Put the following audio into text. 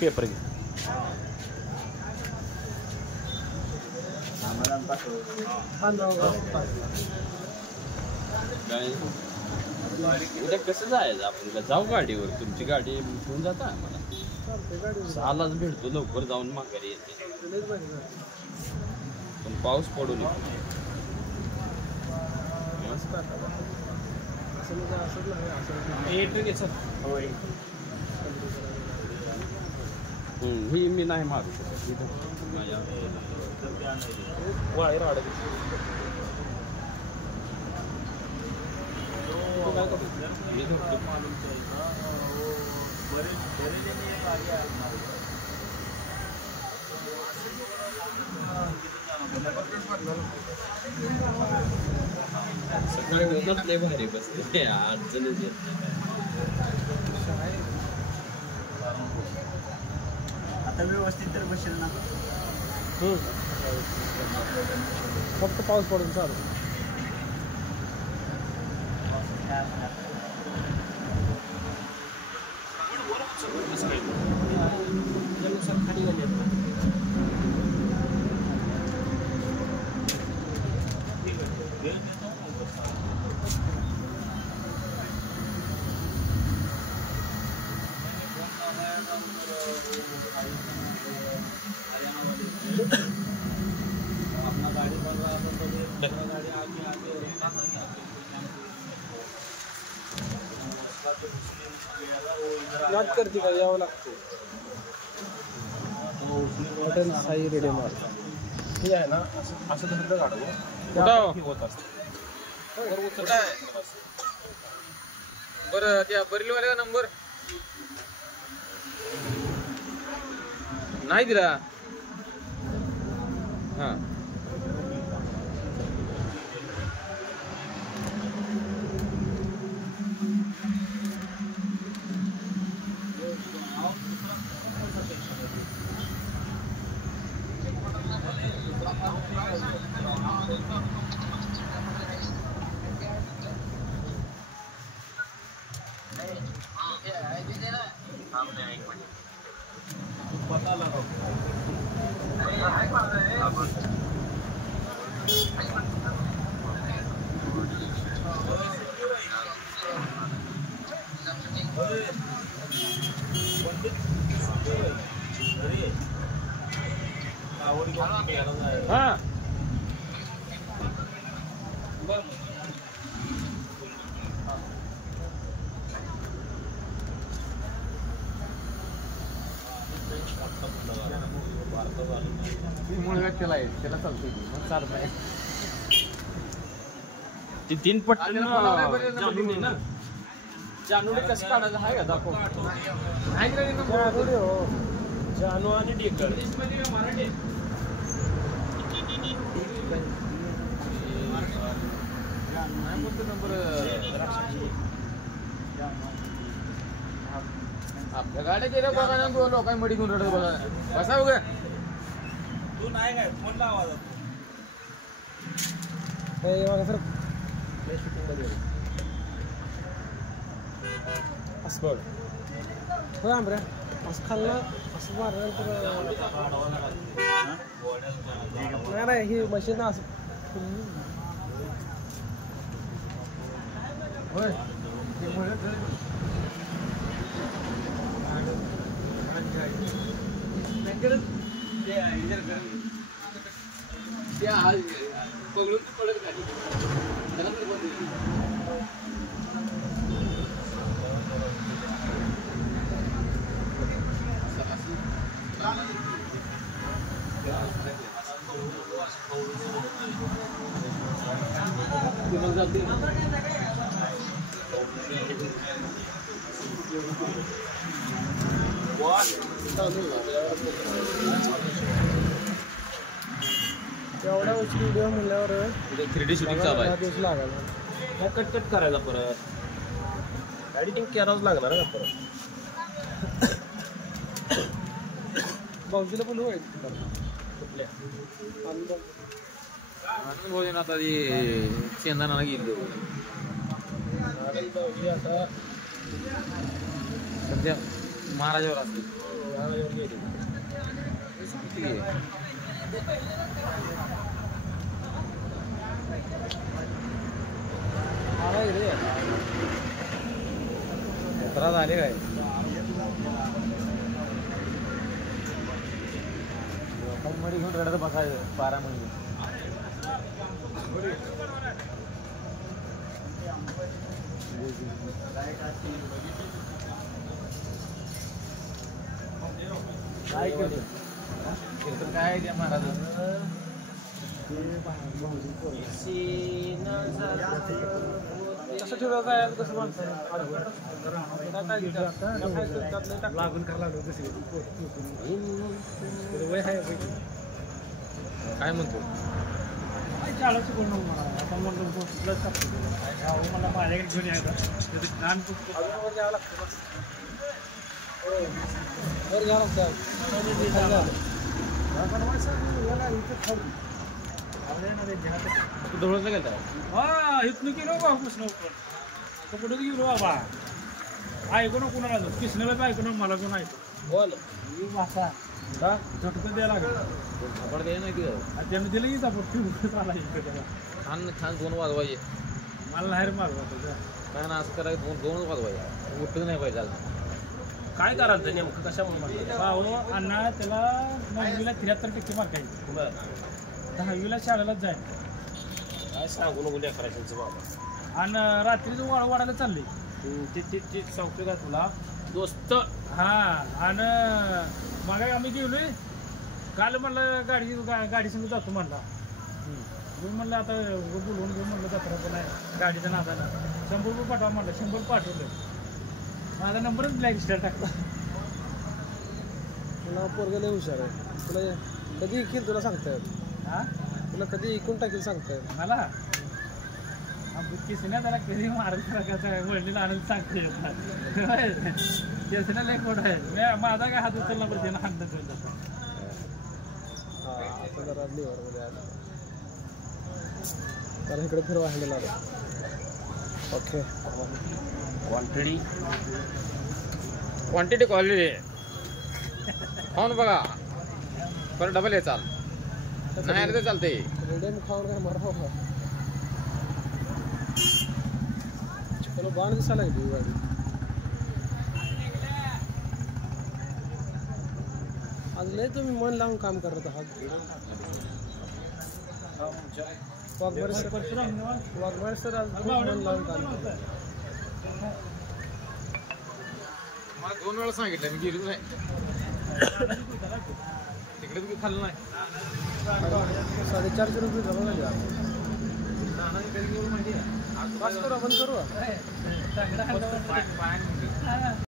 Paper घे. उद्या कसं जायचं आपण का जाऊ गाडीवर तुमची गाडी घेऊन जाता आम्हाला 6लाच भेटतो लवकर जाऊन माघारी येते पण पाऊस पडू नये ही मी नाही मारू शकत वायर अडक सकाळी उन्हात लय भारी बसते अडचणच येत आता व्यवस्थित तर बसेल ना फक्त पाऊस पडून चालू खाली गेले अपना गाड़ी बन रहा था तो गाड़ी आगे आगे याद करते का यावं लागतो हॉटेल साई रेडे मार्ट हे आहे ना असं धरलं गाडव होत असतं बरं त्या बरेलीवाल्या नंबर नाही दिला हां पता लगा हां त्याला चालतोय चालत नाही ती 3 पट्टी ना जानूने कसं काढायचं आहे का दाखव जानू आणि डेकर नंबर आपल्या गाड्या गेल्या बघा ना दोन लोकांनी मडी घेऊन रडत बघा कसा उगा तू नाही काय फोन लावा सर असं बघ हो आंब्या असं खाल्लं असं मारल्यानंतर नाही ही मशीन असं होय पगडून पडत खाली त्याला जाते एवढ्या वर्षी व्हिडिओ म्हणल्यावर 3D शूटिंग चालू आहे दिवस लागला ह्या कट करायला परत एडिटिंग करावंच लागणार ना परत भाऊजीला पण होईल भोजन आता चेंदनाला गेलो भाऊजी आता सध्या महाराजावर असते आला इकडे जत्रा झाली काय मध्ये घेऊन रडत बसायचं 12 महिने काय कीर्तन काय आहे त्या महाराज कसं ठेवलं काय कसं माणसं लागून करायला लागलो वय आहे काय म्हणतो चालायचं कोण मला आता म्हणलं प्लस टाकतो मला माझ्याकडे घेऊन यायचं त्याचं ज्ञान अजून घ्यावं लागतं वर घ्यावं लागतं डोळ्याचं गेलता हा इथनं गेलो बा कृष्ण कुठं गेलो बाबा ऐकू ना कुणाला कृष्णाला बी ऐकू ना मला पण ऐकू बोल भाषा का झटकं द्यायला लागेल झापड द्याय नाही की त्यानं दिलं की झपट आला इकडे त्याला छान छान 2 वाजवायचे मला नाही रे मारवा काय ना असं करायचं 2 वाजवायचे उठलं नाही पाहिजे काय करायचं नेमकं कशामुळे भाऊ अण्णा त्याला 9वीला 73% मार्क आहे 10वीला शाळेलाच जाईल काय सांगू नको लेकरांचं बाबा आणि रात्रीचं वाढायला चालली ते सांगतो का तुला दोस्त हा आणि मग आम्ही गेलोय काल म्हणलं गाडी संग जातो म्हणला मी म्हणलं आता बोलवून घेऊन म्हणलं जत्रा पण आहे गाडीच्या नादाला 100 रुपये पाठवा म्हणलं 100 पाठवलं माझा नंबरच ब्लॅकलिस्टला टाकला तुला पोरगं लय हुशार आहे तुला कधी ऐकील तुला सांगता येईल हा तुला कधी ऐकून टाकेल सांगता येईल मला किसने त्याला कधी मारायचं वडील आनंद सांगते केसने लय कोण आहे माझा काय हात उचलला पण त्यानं हात नसेल आता जरा लिव्हरमध्ये आलं कारण इकडे फिरवा हँडल आलं ओके क्वांटिटी क्वालिटी खाऊन बघा पर डबल आहे चाल नाही आलं तर चालते रेडियम खाऊन काय मारा चलो बाण दिसायला लागली गाडी आज लय तुम्ही मन लावून काम करत आहात वाघमारे सर आज खूप मन लावून काम करतात मला 2 वेळा सांगितलं मी गेलो नाही तिकडे तुम्ही खाल्लं नाही 450 रुपये जमा झाली कधी माहिती आहे बंद करू